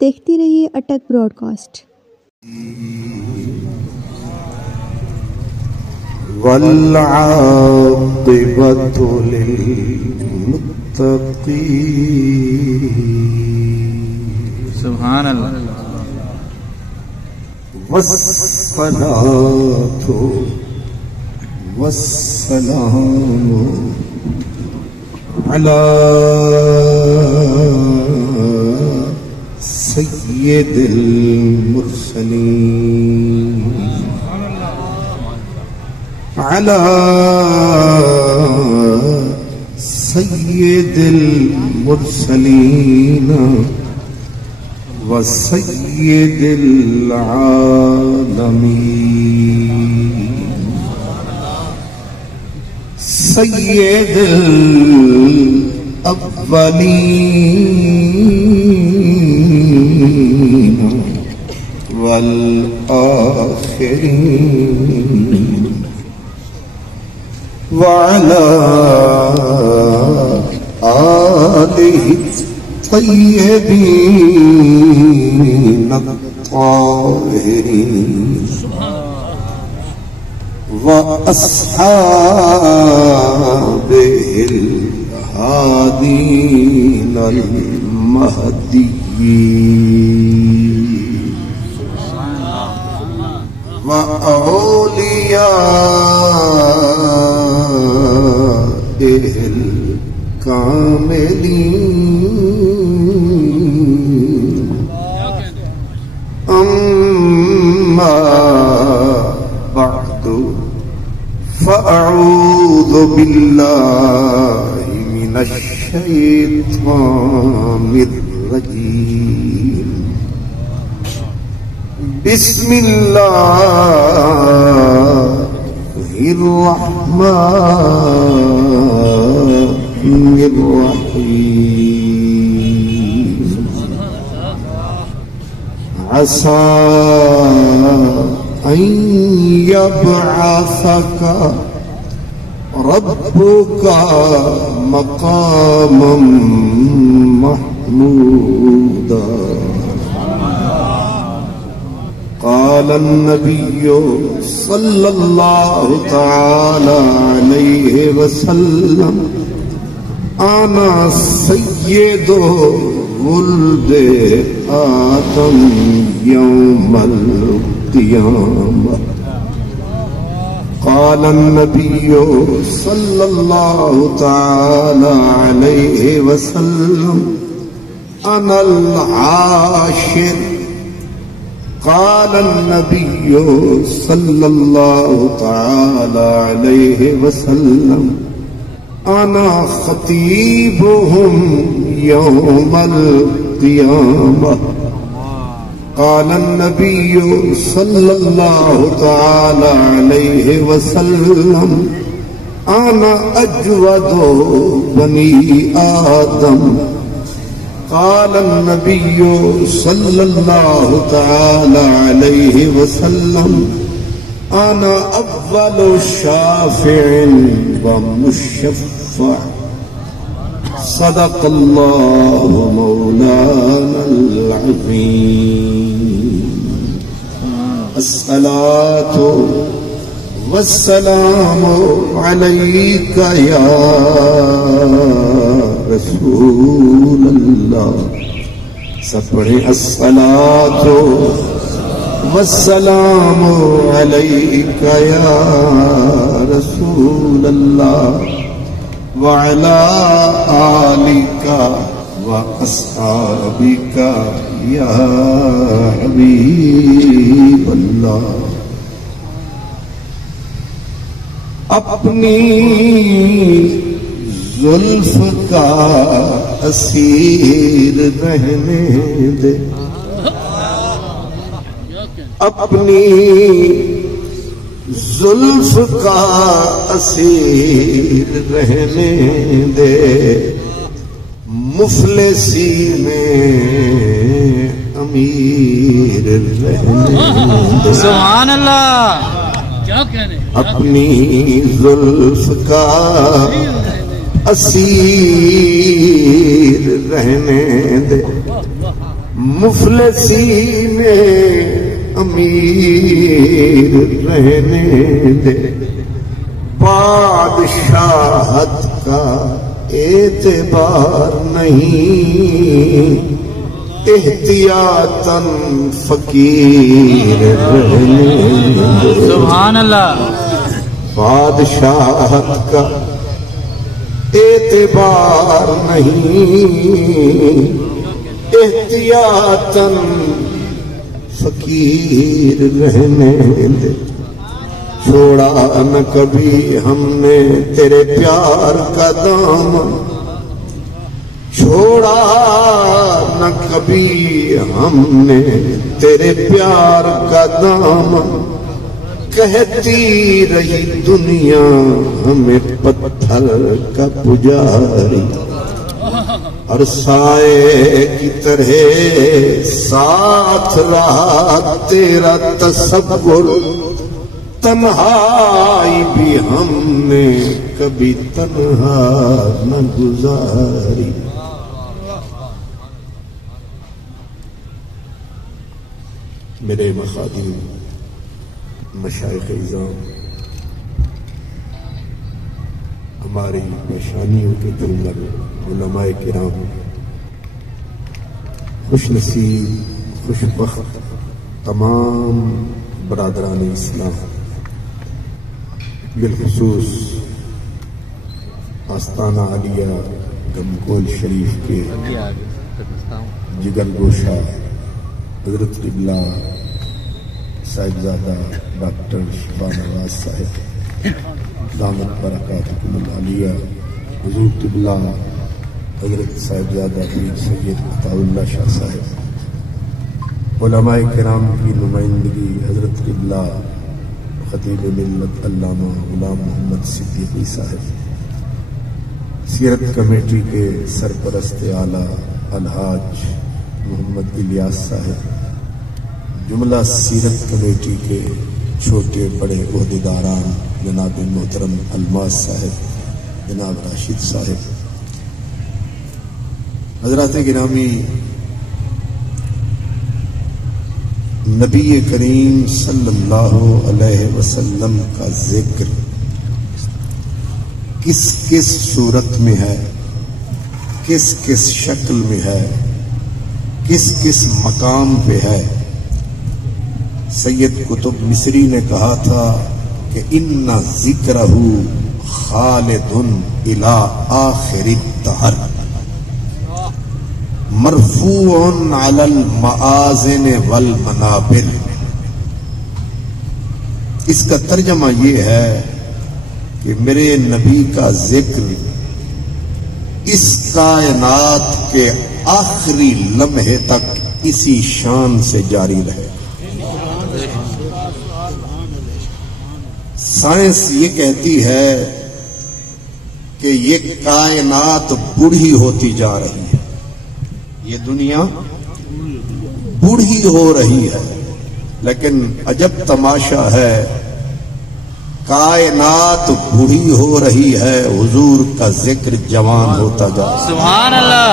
دیکھتی رہیے اٹک Broad cost. والعاقبۃ للمتقین سبحان اللہ والصلاۃ والسلام علی سید المرسلین علی سید المرسلین وسید العالمین سید الاولین والآخرین وعلى آله الطيبين الطاهرين وأصحابه الهادين المهديين وأوليائه الكاملين أما بعد فأعوذ بالله من الشيطان الرجيم بسم الله الرحمن الرحيم عسى أن يبعثك ربك مقاما محمودا قال النبي صلى الله تعالى عليه وسلم أنا سيد ولد آدم يوم القيامة قال النبي صلى الله تعالى عليه وسلم أنا العاشر قال النبي صلى الله تعالى عليه وسلم أنا خطيبهم يوم القيامة قال النبي صلى الله تعالى عليه وسلم أنا أجود بني آدم قال النبي صلى الله تعالى عليه وسلم أنا أول شافع ومشفع صدق الله مولانا العظيم الصلاة والسلام عليك يا رسول اللہ سب پڑھیں الصلاة والسلام علیک یا رسول اللہ وعلى آلك وأصحابك يا حبيب الله اپنی زلف کا اسیر رہنے دے اپنی زلف کا اسیر رہنے دے مفلسی میں امیر رہنے دے سبحان اللہ اپنی زلف کا اسیر رہنے دے مفلسی میں امیر رہنے دے، بادشاہت کا اعتبار نہیں، احتیاطاً فقیر رہنے دے۔ سبحان اللہ۔ بادشاہت کا اعتبار نہیں، احتیاطاً فقیر رہنے دے۔ چھوڑا نہ کبھی ہم نے تیرے پیار کا دامن، چھوڑا نہ کبھی ہم نے تیرے پیار کا دامن، کہتی رہی دنیا ہمیں پتھر کا پجاری، اور سائے کی طرح ساتھ رہا تیرا تصور، تنہائی بھی ہم نے کبھی تنہا نہ گزاری۔ میرے مخادم، مشائخ اعظام، ہماری پیشانیوں کے جنگل علماء کرام، خوش نصیب خوش بخت تمام برادران اسلام، بالخصوص آستانہ عالیہ گمکول شریف کے جگر گوشہ حضرت قبلہ صاحبزادہ ڈاکٹر شفا نواز صاحب دامت برکاتکم العالیہ، حضور قبلہ حضرت صاحبزادہ پیر سید عطا اللہ شاہ صاحب، علماء کرام کی نمائندگی حضرت قبلہ خطیب ملت علامہ غلام محمد صدیقی صاحب، سیرت کمیٹی کے سرپرست اعلیٰ الحاج محمد الیاس صاحب، جملہ سیرت کمیٹی کے چھوٹے بڑے عہدیداران جناب محترم الماس صاحب، جناب راشد صاحب، حضرات گرامی، نبی کریم صلی اللہ علیہ وسلم کا ذکر کس کس صورت میں ہے، کس کس شکل میں ہے، کس کس مقام پہ ہے؟ سید قطب مصری نے کہا تھا کہ ان ذکرہ خالد الی آخر الدہر، مرفوع علی المآذن والمنابر۔ اس کا ترجمہ یہ ہے کہ میرے نبی کا ذکر اس کائنات کے آخری لمحے تک اسی شان سے جاری رہے۔ سائنس یہ کہتی ہے کہ یہ کائنات بوڑھی ہوتی جا رہی ہے، یہ دنیا بوڑھی ہو رہی ہے، لیکن عجب تماشا ہے، کائنات بوڑھی ہو رہی ہے، حضور کا ذکر جوان ہوتا جا رہا ہے۔ سبحان اللہ۔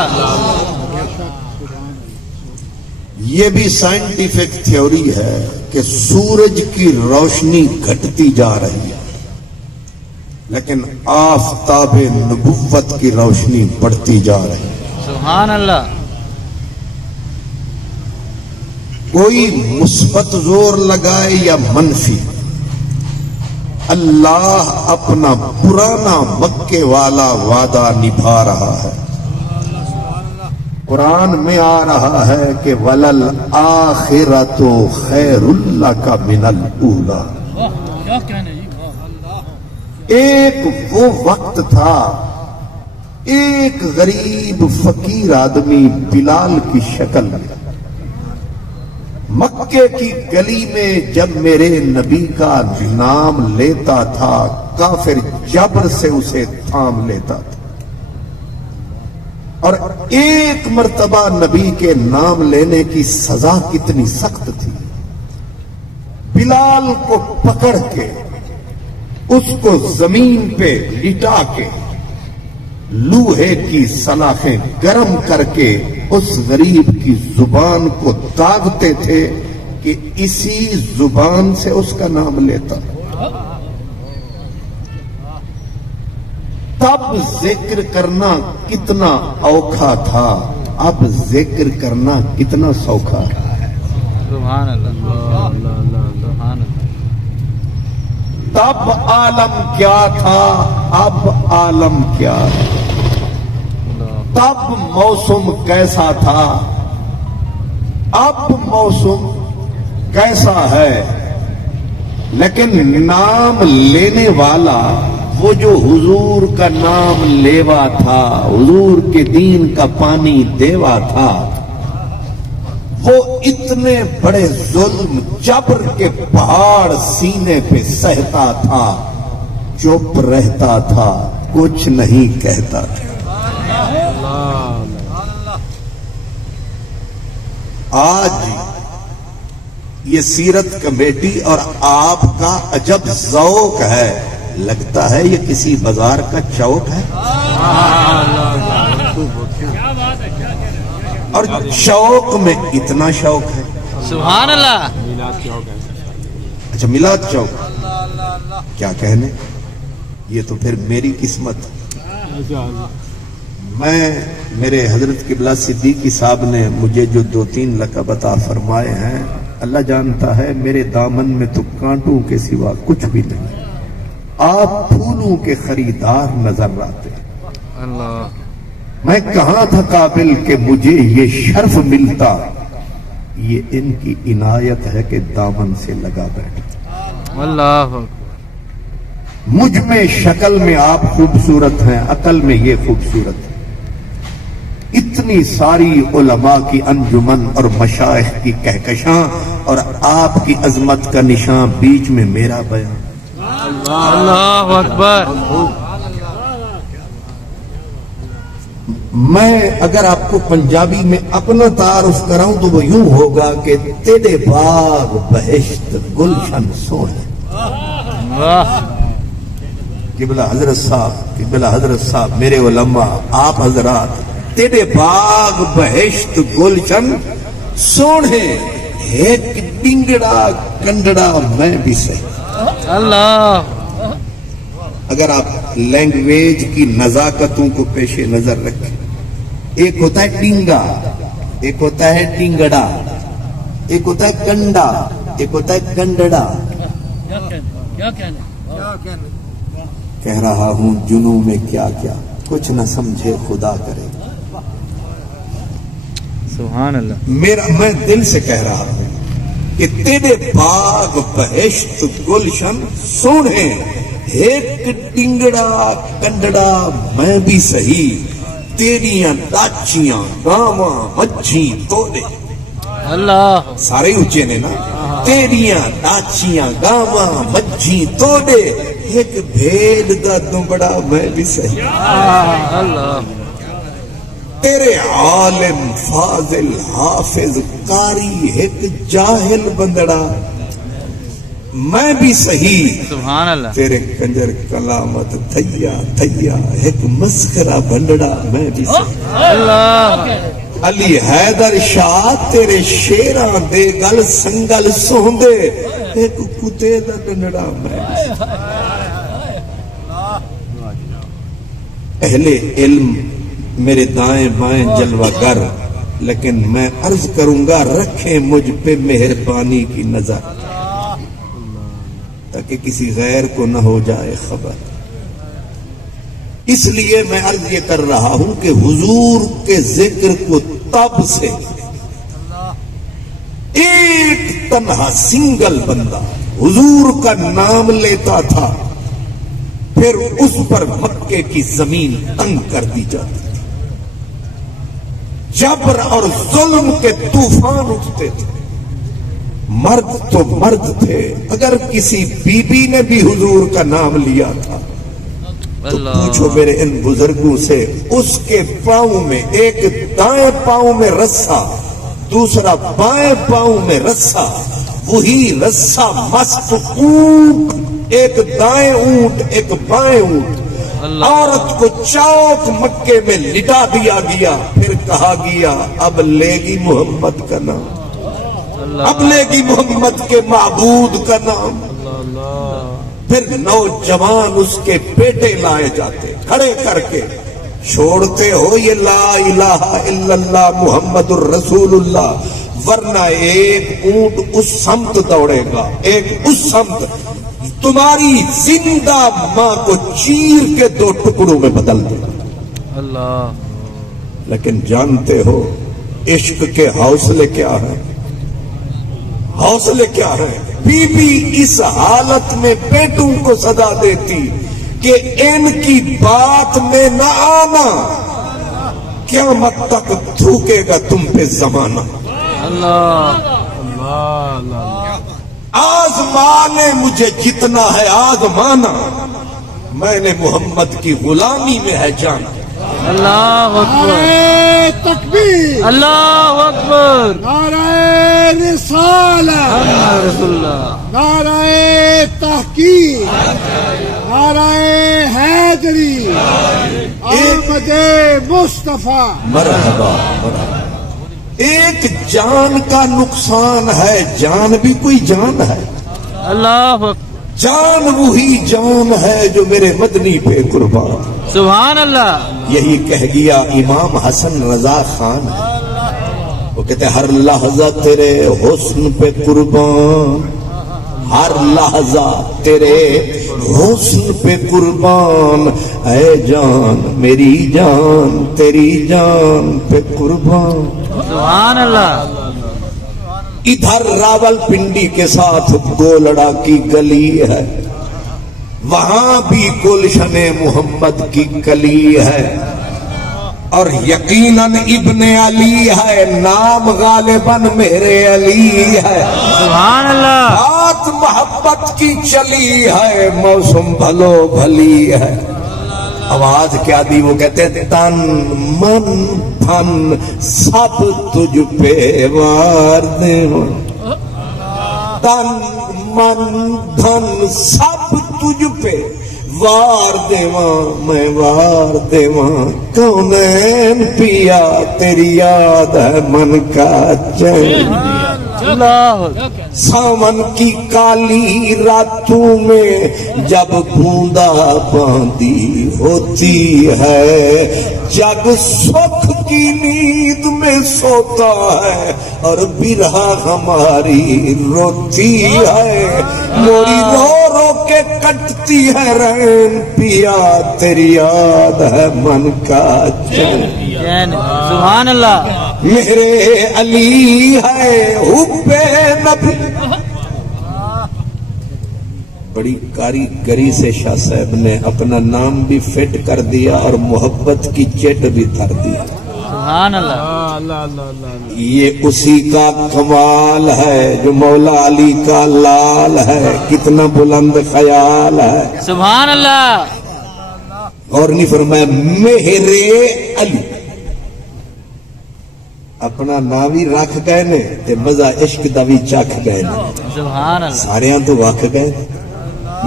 یہ بھی سائنٹیفک تھیوری ہے کہ سورج کی روشنی گھٹتی جا رہی ہے، لیکن آفتاب نبوت کی روشنی بڑھتی جا رہی ہے۔ سبحان اللہ۔ کوئی مثبت زور لگائے یا منفی، اللہ اپنا پرانا مکے والا وعدہ نبھا رہا ہے۔ قرآن میں آ رہا ہے کہ وَلَلْآخِرَةُ خَيْرٌ لَكَ مِنَ الْأُولَىٰ۔ ایک وہ وقت تھا، ایک غریب فقیر آدمی بلال کی شکل میں مکے کی گلی میں جب میرے نبی کا نام لیتا تھا، کافر جبر سے اسے تھام لیتا تھا، اور ایک مرتبہ نبی کے نام لینے کی سزا کتنی سخت تھی۔ بلال کو پکڑ کے اس کو زمین پہ لٹا کے لوہے کی سلاخیں گرم کر کے اس غریب کی زبان کو داغتے تھے کہ اسی زبان سے اس کا نام لیتا. تب ذکر کرنا کتنا اوکھا تھا، اب ذکر کرنا کتنا سوکھا ہے. سبحان اللہ. سبحان اللہ. تب عالم کیا تھا، اب عالم کیا ہے. تب موسم کیسا تھا، اب موسم کیسا ہے. لیکن نام لینے والا وہ جو حضور کا نام لیوا تھا، حضور کے دین کا پانی دیوا تھا، وہ اتنے بڑے ظلم جبر کے پہاڑ سینے پہ سہتا تھا، چپ رہتا تھا، کچھ نہیں کہتا تھا. آج یہ سیرت کمیٹی اور آپ کا عجب ذوق ہے، لگتا ہے یہ کسی بازار کا چوک ہے. اور چوک میں اتنا شوق ہے. سبحان اللہ. اچھا میلاد چوک کیا کہنے، یہ تو پھر میری قسمت. میں میرے حضرت قبلہ صدیقی صاحب نے مجھے جو 2-3 لقب عطا فرمائے ہیں، اللہ جانتا ہے میرے دامن میں تو کانٹوں کے سوا کچھ بھی نہیں. آپ پھولوں کے خریدار نظر آتے. اللہ. میں کہاں تھا قابل کہ مجھے یہ شرف ملتا، یہ ان کی عنایت ہے کہ دامن سے لگا بیٹھا. اللہ. مجھ میں شکل میں آپ خوبصورت ہیں، عقل میں یہ خوبصورت ہے. اتنی ساری علماء کی انجمن اور مشائخ کی کہکشاں اور آپ کی عظمت کا نشان، بیچ میں میرا بیان. اللہ اکبر. میں اگر آپ کو پنجابی میں اپنا تعارف کراؤں تو وہ یوں ہوگا کہ تیرے باغ بہشت گلشن سونے. واہ. قبلہ حضرت صاحب میرے علماء آپ حضرات، تیرے باغ بہشت گلشن سونے، ایک ڈنگڑا کنڈڑا میں بھی صحیح. اللہ. اگر آپ لینگویج کی نزاکتوں کو پیش نظر رکھیں، ایک ہوتا ہے ڈنگا، ایک ہوتا ہے ڈنگڑا، ایک ہوتا ہے کنڈا، ایک ہوتا ہے کنڈڑا. کہہ رہا ہوں جنوں میں کیا کیا، کچھ نہ سمجھے خدا کرے. سبحان اللہ. میں دل سے کہہ رہا ہوں کہ تیرے باغ بہشت گلشن سونے، ایک ڈنگڑا کنڈڑا میں بھی صحیح، تیریاں لاچیاں گاواں مجھی توڑے. اللہ. سارے اونچے نے نا. تیریاں لاچیاں گاواں مجھی توڑے، ایک بھیڑ دا دمبڑا میں بھی صحیح. اللہ. تیرے عالم فاضل حافظ قاری ایک جاہل بندڑا میں بھی صحیح. سبحان اللہ. تیرے کنجر کلامت تھیا تھیا ایک مسخرہ بندڑا میں بھی صحیح. اللہ. علی حیدر شاہ تیرے شیراں دے گل سنگل سوندے، ایک کتے دا ڈنڈڑا میں بھی صحیح. اہل علم میرے دائیں بائیں جلوہ گر، لیکن میں عرض کروں گا رکھیں مجھ پہ مہربانی کی نظر، تاکہ کسی غیر کو نہ ہو جائے خبر. اس لیے میں عرض یہ کر رہا ہوں کہ حضور کے ذکر کو تب سے ایک تنہا سنگل بندہ حضور کا نام لیتا تھا، پھر اس پر مکے کی زمین تنگ کر دی جاتی تھی. جبر اور ظلم کے طوفان اٹھتے تھے. مرد تو مرد تھے، اگر کسی بی بی نے بھی حضور کا نام لیا تھا تو پوچھو میرے ان بزرگوں سے، اس کے پاؤں میں ایک دائیں پاؤں میں رسا، دوسرا بائیں پاؤں میں رسا، وہی رسا مست اونٹ، ایک دائیں اونٹ ایک بائیں اونٹ، عورت کو چوک مکے میں لٹا دیا گیا، پھر کہا گیا اب لے گی محمد کا نام، اب لے گی محمد کے معبود کا نام۔ پھر نوجوان اس کے بیٹے لائے جاتے، کھڑے کر کے چھوڑتے ہو یہ لا الہ الا اللہ محمد الرسول اللہ، ورنہ ایک اونٹ اس سمت دوڑے گا، ایک اس سمت، تمہاری زندہ ماں کو چیر کے 2 ٹکڑوں میں بدل دے گا۔ اللہ، لیکن جانتے ہو عشق کے حوصلے کیا ہیں؟ حوصلے کیا ہیں؟ بی بی اس حالت میں بیٹوں کو صدا دیتی کہ ان کی بات میں نہ آنا، قیامت تک تھوکے گا تم پہ زمانہ۔ اللہ، آزمانے مجھے جتنا ہے آزمانا، میں نے محمد کی غلامی میں ہے جانا۔ اللہ اکبر، نعرہ تکبیر، اللہ اکبر، نعرہ رسالت، محمد رسول اللہ، نعرہ تحقیق، نعرہ حیدری، احمد مصطفیٰ۔ مرحبا مرحبا۔ ایک جان کا نقصان ہے، جان بھی کوئی جان ہے، اللہ اکبر، جان وہی جان ہے جو میرے مدنی پہ قربان۔ سبحان اللہ، یہی کہہ گیا امام حسن رضا خان، وہ کہتے ہر لحظہ تیرے حسن پہ قربان، ہر لحظہ تیرے حسن پہ قربان، اے جان میری جان تیری جان پہ قربان۔ سبحان اللہ، ادھر راول پنڈی کے ساتھ گولڑا کی گلی ہے، وہاں بھی گلشن محمد کی کلی ہے، اور یقیناً ابن علی ہے، نام غالباً میرے علی ہے۔ سبحان اللہ، بات محبت کی چلی ہے، موسم بھلو بھلی ہے۔ آواز کیا دی؟ وہ کہتے تن من دھن سب تجھ پہ وار دیواں، تن من دھن سب تجھ پہ وار دیواں، میں وار دیواں، کونین پیا تیری یاد ہے من کا چین۔ اللہ، ساون کی کالی راتوں میں جب بوندا باندی ہوتی ہے، جگ سکھ کی نیند میں سوتا ہے اور برہا ہماری روتی ہے، موری رو رو کے کٹتی ہے رین، پیا تیری یاد ہے من کا چین۔ سبحان اللہ، میرے علی ہے حب نبی۔ بڑی کاریگری سے شاہ صاحب نے اپنا نام بھی فٹ کر دیا اور محبت کی چٹ بھی دھر دی۔ سبحان اللہ، یہ اسی کا کمال ہے جو مولا علی کا لال ہے، کتنا بلند خیال ہے۔ سبحان اللہ، اور نہیں فرمایا میرے علی، اپنا نام ہی رکھ گئے نے تے مزہ عشق دا بھی چکھ گئے نے، سبحان اللہ، سارے تو وکھ گئے۔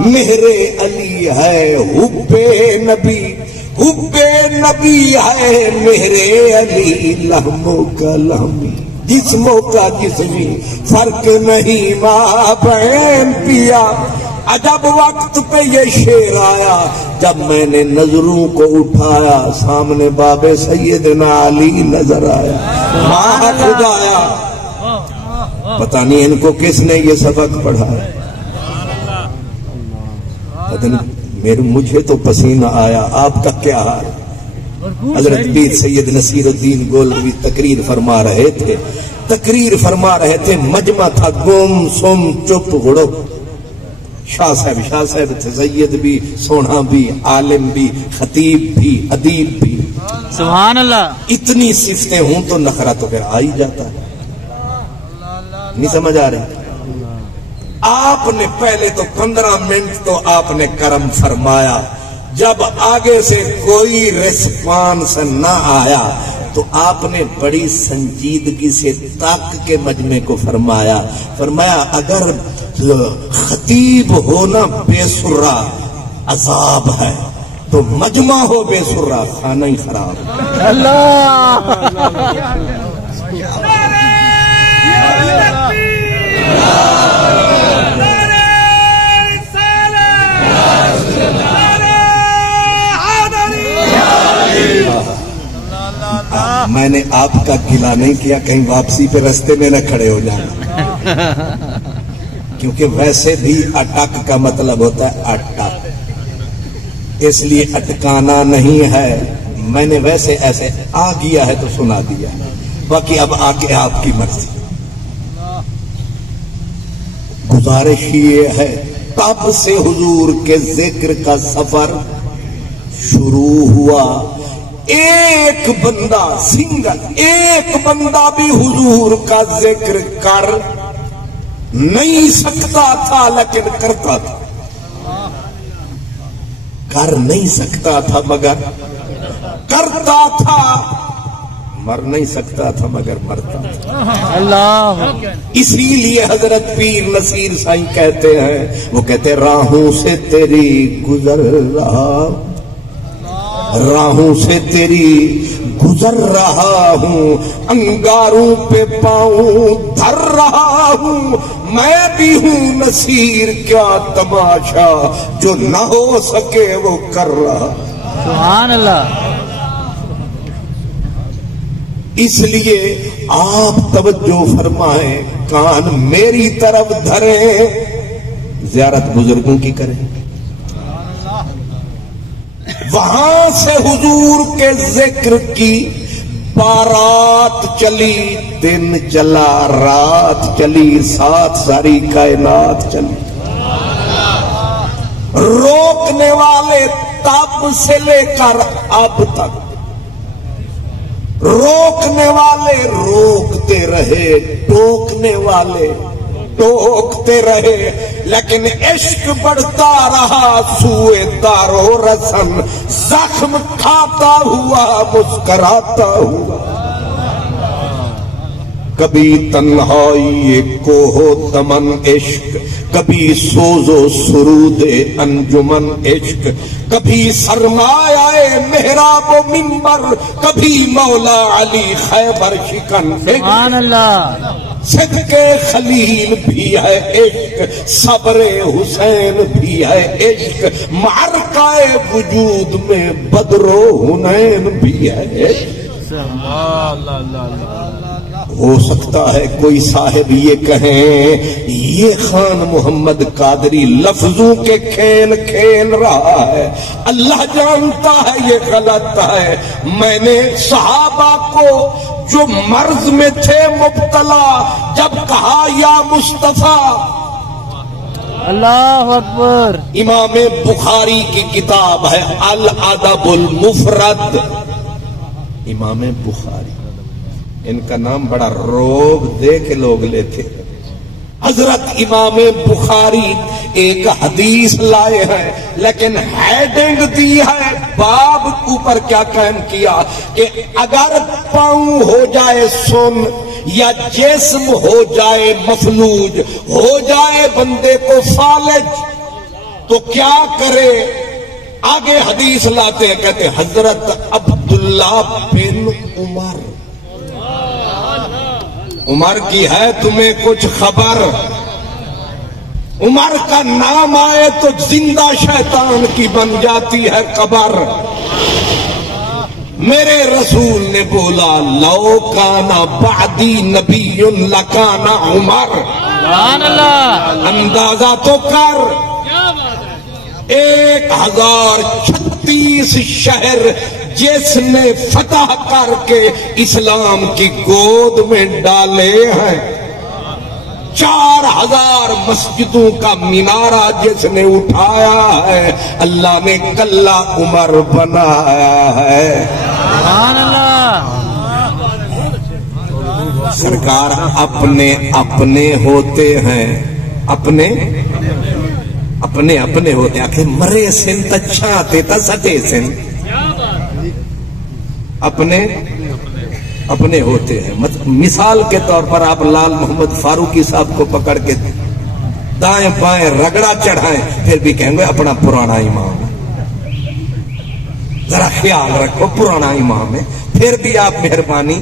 میرے علی ہے حب نبی، حب نبی ہے میرے علی، لہموں کا لہمی جسموں کا جسمی، فرق نہیں ماں بہن پیا۔ عجب وقت پہ یہ شعر آیا جب میں نے نظروں کو اٹھایا، سامنے باب سیدنا علی نظر آیا، ماں خدایا، پتہ نہیں ان کو کس نے یہ سبق پڑھایا، پتہ نہیں مجھے تو پسینہ آیا۔ آپ کا کیا حال؟ حضرت پیر سید نصیر الدین گولوی تقریر فرما رہے تھے، مجمع تھا گم سم چپ گڑو۔ شاہ صاحب تھے، سید بھی، سونا بھی، عالم بھی، خطیب بھی، ادیب بھی۔ سبحان اللہ، اتنی صفتیں ہوں تو نخرہ تو پھر آ ہی جاتا ہے، نہیں سمجھ آ رہی؟ آپ نے پہلے تو 15 منٹ تو آپ نے کرم فرمایا، جب آگے سے کوئی ریسپانس نہ آیا تو آپ نے بڑی سنجیدگی سے تاک کے مجمع کو فرمایا اگر خطیب ہونا بے سرا عذاب ہے تو تو مجمع ہو بے سرا خانہ ہی خراب. اللہ میں نے آپ کا گلا نہیں کیا کہیں واپسی پہ رستے میں نہ کھڑے ہو جانا، کیونکہ ویسے بھی اٹک کا مطلب ہوتا ہے اٹک، اس لیے اٹکانا نہیں ہے. میں نے ویسے ایسے آ گیا ہے تو سنا دیا، باقی اب آ کے آپ کی مرضی. گزارش یہ ہے تب سے حضور کے ذکر کا سفر شروع ہوا. ایک بندہ سنگل ایک بندہ بھی حضور کا ذکر کر نہیں سکتا تھا، لیکن کرتا تھا. کر نہیں سکتا تھا مگر کرتا تھا، مر نہیں سکتا تھا مگر مرتا تھا. اللہ. اسی لیے حضرت پیر نصیر سائیں کہتے ہیں، وہ کہتے راہوں سے تیری گزر رہا، راہوں سے تیری گزر رہا ہوں، انگاروں پہ پاؤں دھر رہا ہوں. میں بھی ہوں نصیر، کیا تماشا جو نہ ہو سکے وہ کر رہا. سبحان اللہ. اس لیے آپ توجہ فرمائیں، کان میری طرف دھریں، زیارت بزرگوں کی کریں. وہاں سے حضور کے ذکر کی بارات چلی، دن چلا رات چلی، ساتھ ساری کائنات چلی. روکنے والے تب سے لے کر اب تک، روکنے والے روکتے رہے، ٹوکنے والے ٹوکتے رہے، لیکن عشق بڑھتا رہا سوئے دارو رسن، زخم کھاتا ہوا مسکراتا ہوا. کبھی تنہائی کوہ دمن عشق، کبھی سوز و سرود انجمن عشق، کبھی سرمایہ محراب و منبر، کبھی مولا علی خیبر شکن. سبحان اللہ. صدق خلیل بھی ہے عشق، صبر حسین بھی ہے عشق، معرکہ وجود میں بدر و حنین بھی ہے عشق. ہو سکتا ہے کوئی صاحب یہ کہیں یہ خان محمد قادری لفظوں کے کھیل کھیل رہا ہے. اللہ جانتا ہے یہ غلط ہے. میں نے صحابہ کو جو مرض میں تھے مبتلا، جب کہا یا مصطفیٰ، اللہ اکبر. امام بخاری کی کتاب ہے الادب المفرد، امام بخاری، ان کا نام بڑا روب دے کے لوگ لیتے. حضرت امام بخاری ایک حدیث لائے ہیں، لیکن ہیڈنگ دی ہے، باب اوپر کیا قائم کیا کہ اگر پاؤں ہو جائے سن یا جسم ہو جائے مفلوج، ہو جائے بندے کو فالج، تو کیا کرے. آگے حدیث لاتے ہیں، کہتے حضرت عبداللہ بن عمر، عمر کی ہے تمہیں کچھ خبر؟ عمر کا نام آئے تو زندہ شیطان کی بن جاتی ہے قبر. میرے رسول نے بولا لو کانا بعدی نبی لکانا عمر. سبحان اللہ. اندازہ تو کر، 1036 شہر جس نے فتح کر کے اسلام کی گود میں ڈالے ہیں، 4000 مسجدوں کا مینارہ جس نے اٹھایا ہے، اللہ نے کلہ عمر بنایا ہے. سبحان اللہ. سرکار اپنے اپنے ہوتے ہیں، اپنے اپنے اپنے ہوتے ہیں. آخر مرے سن تچھا آتے تا سٹے سن، اپنے اپنے ہوتے ہیں. مثال کے طور پر آپ لال محمد فاروقی صاحب کو پکڑ کے دائیں بائیں رگڑا چڑھائیں، پھر بھی کہیں گے اپنا پرانا امام. ذرا خیال رکھو پرانا امام ہے، پھر بھی آپ مہربانی،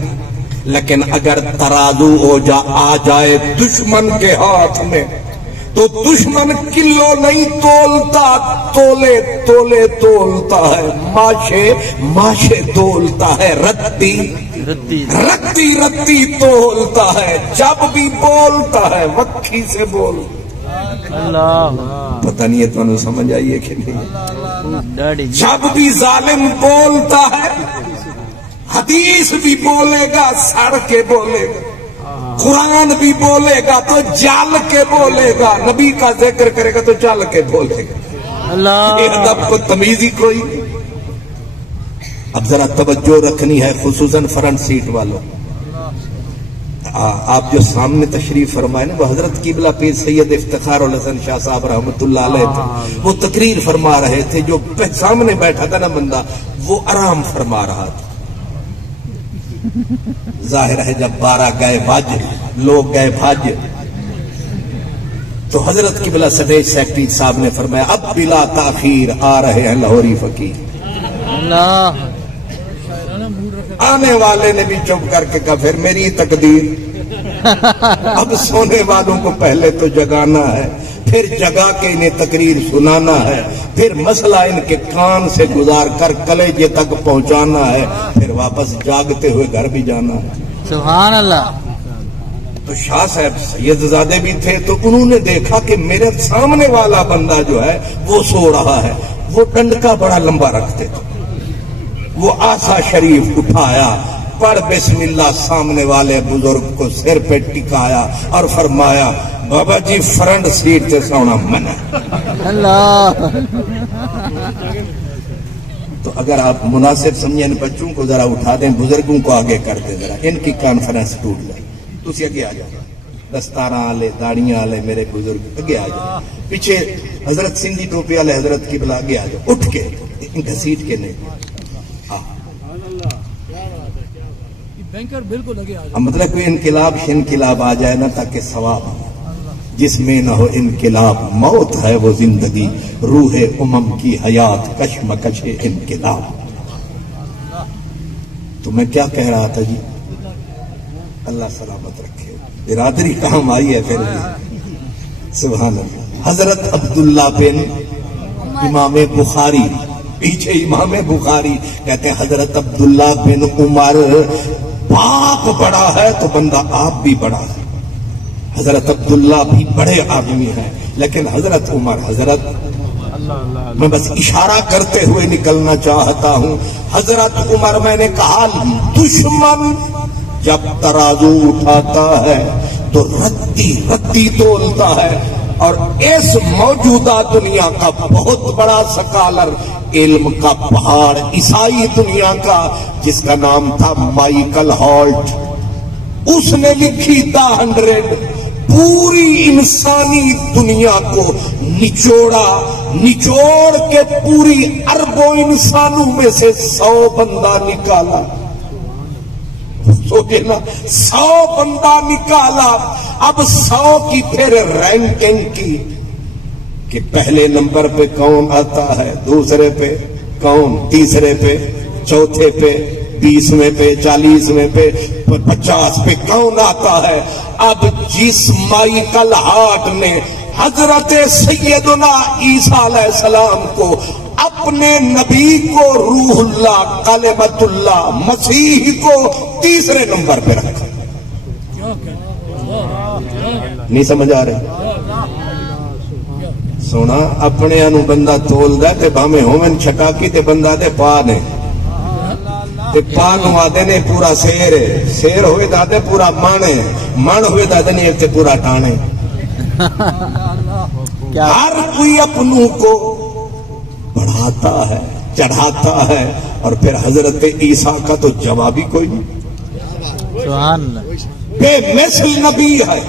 لیکن اگر ترازو آ جائے دشمن کے ہاتھ میں تو دشمن کلو نہیں تولتا، تولے تولے تولتا ہے، ماشے تولتا ہے، رتی رتی رتی تولتا ہے، جب بھی بولتا ہے مکھی سے بول۔ اللہ پتہ نہیں ہے تمہیں سمجھ آئیے کہ نہیں؟ جب بھی ظالم بولتا ہے حدیث بھی بولے گا، سڑ کے بولے گا، قرآن بھی بولے گا تو جل کے بولے گا، نبی کا ذکر کرے گا تو چل کے بولے گا۔ اللہ یہ ادب کو تمیز ہی کوئی نہیں۔ اب ذرا توجہ رکھنی ہے خصوصاً فرنٹ سیٹ والوں۔ آپ جو سامنے تشریف فرمائے نا، وہ حضرت قبلہ پیر سید افتخار الحسن شاہ صاحب رحمۃ اللہ علیہ تھے، وہ تقریر فرما رہے تھے، جو سامنے بیٹھا تھا نا بندہ وہ آرام فرما رہا تھا۔ ظاہر ہے جب 12 گئے بج، لوگ گئے بھج، تو حضرت قبلہ سٹیج سیکرٹری صاحب نے فرمایا اب بلا تاخیر آ رہے ہیں لاہوری فقیر۔ اللہ آنے والے نے بھی چپ کر کے کہا پھر میری تقدیر، اب سونے والوں کو پہلے تو جگانا ہے، پھر جگا کے انہیں تقریر سنانا ہے، پھر مسئلہ ان کے کان سے گزار کر کلیجے تک پہنچانا ہے، پھر واپس جاگتے ہوئے گھر بھی جانا ہے۔ سبحان اللہ۔ تو شاہ صاحب سید زادے بھی تھے، تو انہوں نے دیکھا کہ میرے سامنے والا بندہ جو ہے وہ سو رہا ہے، وہ ڈنڈکا بڑا لمبا رکھتے تھے، وہ آسا شریف اٹھایا، پڑھ بسم اللہ، سامنے والے بزرگ کو سر پہ ٹکایا اور فرمایا بابا جی فرنٹ سیٹ سے سونا منع۔ اللہ تو اگر آپ مناسب سمجھیں بچوں کو ذرا اٹھا دیں، بزرگوں کو آگے کر دیں، ذرا ان کی کانفرنس ٹوٹ جائے، تسی اگے آ جاؤ، دستاراں والے داڑیاں والے میرے بزرگ اگے آ جاؤ، پیچھے حضرت سندھی ٹوپی والے حضرت کی بلا اگے آ جاؤ، اٹھ کے گھسیٹ کے نہیں، مطلب کوئی انقلاب آ جائے نا، تاکہ ثواب جس میں نہ ہو انقلاب، موت ہے وہ زندگی، روح امم کی حیات کشمکش انقلاب۔ تو میں کیا کہہ رہا تھا جی، اللہ سلامت رکھے، برادری کام آئی ہے پھر بھی، سبحان اللہ۔ حضرت عبداللہ بن امام بخاری، پیچھے امام بخاری کہتے ہیں حضرت عبداللہ بن عمر، باپ بڑا ہے تو بندہ آپ بھی بڑا ہے، حضرت عبداللہ بھی بڑے آدمی ہیں، لیکن حضرت عمر، حضرت میں بس اشارہ کرتے ہوئے نکلنا چاہتا ہوں، حضرت عمر، میں نے کہا دشمن جب ترازو اٹھاتا ہے تو رتی رتی تولتا ہے، اور اس موجودہ دنیا کا بہت بڑا سکالر، علم کا پہاڑ عیسائی دنیا کا، جس کا نام تھا مائیکل ہالٹ، اس نے لکھی دا 100، پوری انسانی دنیا کو نچوڑ کے پوری اربوں انسانوں میں سے 100 بندہ نکالا، سوچے نا، 100 بندہ نکالا، اب 100 کی پھر رینکنگ کی کہ پہلے نمبر پہ کون آتا ہے، دوسرے پہ کون، تیسرے پہ، چوتھے پہ، 20ویں پہ، 40ویں پہ، 50 پہ کون آتا ہے۔ اب جس مائیکل ہارٹ نے حضرت سیدنا عیسیٰ علیہ السلام کو، اپنے نبی کو، روح اللہ، کلمت اللہ، مسیح کو تیسرے نمبر پہ رکھا، نہیں سمجھ آ رہے؟ سونا اپنے انو بندہ تول دے تے بھامے ہومن چھٹا کی تے بندہ دے پا نے تے پا نو آدھے نے پورا سیر ہوئے دادے پورا من ہوئے دادے نے تے پورا ٹانے۔ ہر کوئی اپنوں کو بڑھاتا ہے، چڑھاتا ہے، اور پھر حضرت عیسیٰ کا تو جواب ہی کوئی نہیں، سبحان اللہ، بے مثل نبی ہے۔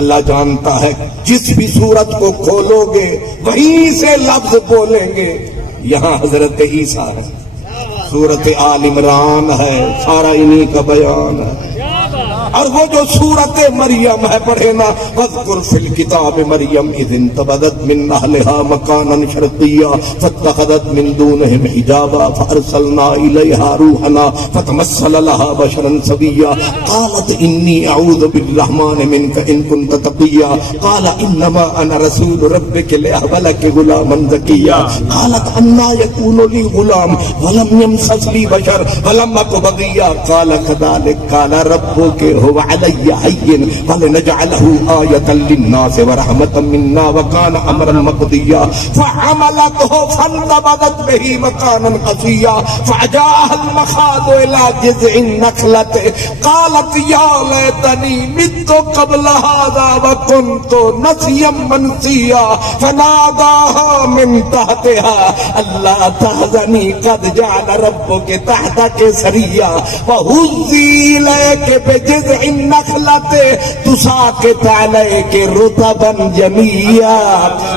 اللہ جانتا ہے جس بھی صورت کو کھولو گے وہیں سے لفظ بولیں گے، یہاں حضرت عیسیٰ ہے، صورت آل عمران ہے، سارا انہی کا بیان ہے۔ اور وہ جو سورت مریم ہے پڑھے نا، وَاذْكُرْ فِي الْكِتَابِ مَرْيَمَ إِذِ انتبذت من أهلها مكانا شرقيا فاتخذت من دونهم حجابا فأرسلنا إليها روحنا فتمثل لها بشرا سويا قالت إني أعوذ بالرحمن منك إن كنت تقيا قال إنما أنا رسول ربك لأهب لك غلاما زكيا قالت أنى يكون لي غلام ولم يمسسني بشر ولم أك بغيا قال كذلك قال ربك هو علي هين ولنجعله آية للناس ورحمة منا وكان أمرا مقضيا فحملته فانتبذت به مكانا قصيا فجاءها المخاض إلى جذع النخلة قالت يا ليتني مت قبل هذا وكنت نسيا منسيا فناداها من تحتها ألا تحزني قد جعل ربك تحتك سريا وهزي إليك بجذع النخلة تساقط عليك رطبا جنيا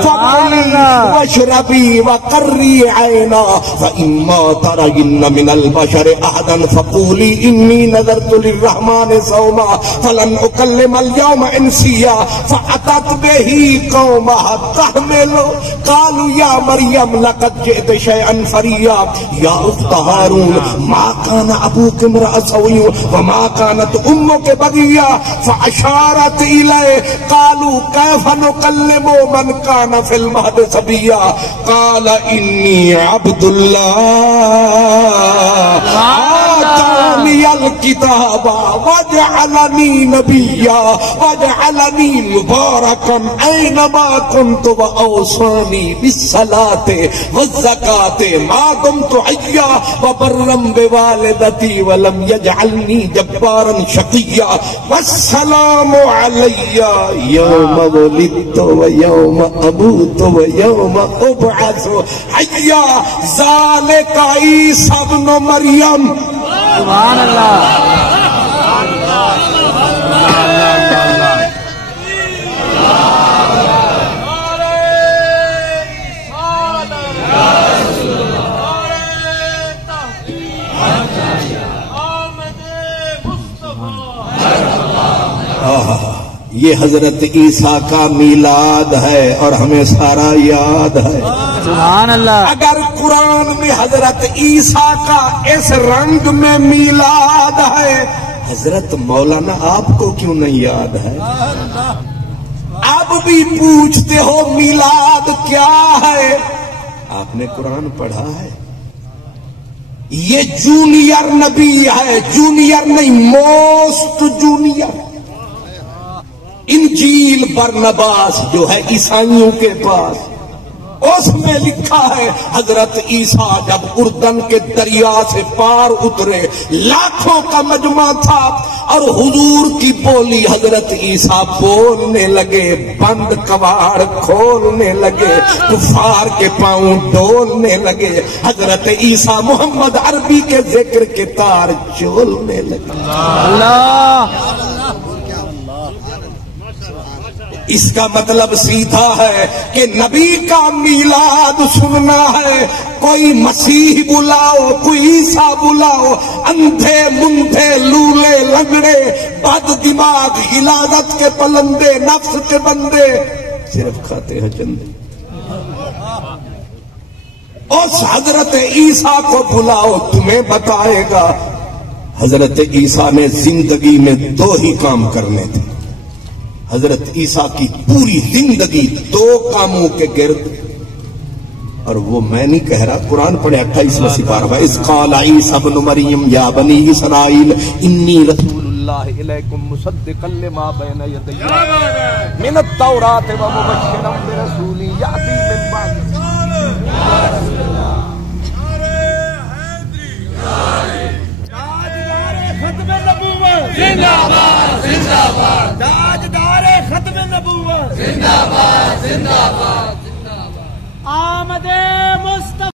فكلي واشربي وقري عينا فإما ترين من البشر أحدا فقولي إني نذرت للرحمن صوما فلن أكلم اليوم إنسيا فأتت به قومها تحمله قالوا يا مريم لقد جئت شيئا فريا يا أخت هارون ما كان أبوك امرأ سوي وما كانت أمك بغيا فأشارت إليه قالوا كيف نكلم من كان في المهد صبيا قال إني عبد الله آتاني الكتاب وجعلني نبيا وجعلني مباركا أينما كنت وأوصاني بالصلاة والزكاة ما دمت حيا وبرا بوالدتي ولم يجعلني جبارا شقيا والسلام علي يوم ولدت ويوم أموت ويوم أبعث حيا ذلك عيسى ابن مريم. سبحان اللہ. یہ حضرت عیسیٰ کا میلاد ہے اور ہمیں سارا یاد ہے. سبحان اللہ. اگر قرآن میں حضرت عیسیٰ کا اس رنگ میں میلاد ہے، حضرت مولانا آپ کو کیوں نہیں یاد ہے؟ اب بھی پوچھتے ہو میلاد کیا ہے؟ آپ نے قرآن پڑھا ہے؟ یہ جونیئر نبی ہے، جونیئر نہیں، موسٹ جونیئر. انجیل برنباس جو ہے عیسائیوں کے پاس، اس میں لکھا ہے حضرت عیسیٰ جب اردن کے دریا سے پار اترے، لاکھوں کا مجمع تھا اور حضور کی بولی حضرت عیسیٰ بولنے لگے، بند کواڑ کھولنے لگے، کفار کے پاؤں ڈولنے لگے، حضرت عیسیٰ محمد عربی کے ذکر کے تار چولنے لگے. اللہ. اس کا مطلب سیدھا ہے کہ نبی کا میلاد سننا ہے. کوئی مسیح بلاؤ، کوئی عیسیٰ بلاؤ، اندھے مندھے لولے لنگڑے بد دماغ ہلاکت کے پلندے نفس کے بندے صرف کھاتے ہیں چندے. اس حضرت عیسیٰ کو بلاؤ، تمہیں بتائے گا. حضرت عیسیٰ نے زندگی میں دو ہی کام کرنے تھے. حضرت عیسیٰ کی پوری زندگی دو کاموں کے گرد، اور وہ میں نہیں کہہ رہا، قرآن پڑھے 28واں سپارہ. اذ قال عیسی ابن مریم یا بنی اسرائیل انی رسول اللہ الیکم مصدقا لما بین یدی من التوراۃ ومبشرا برسول یأتی من بعد. زندہ باد زندہ باد تاجدار ختم نبوت زندہ باد زندہ باد. آمد مصطفیٰ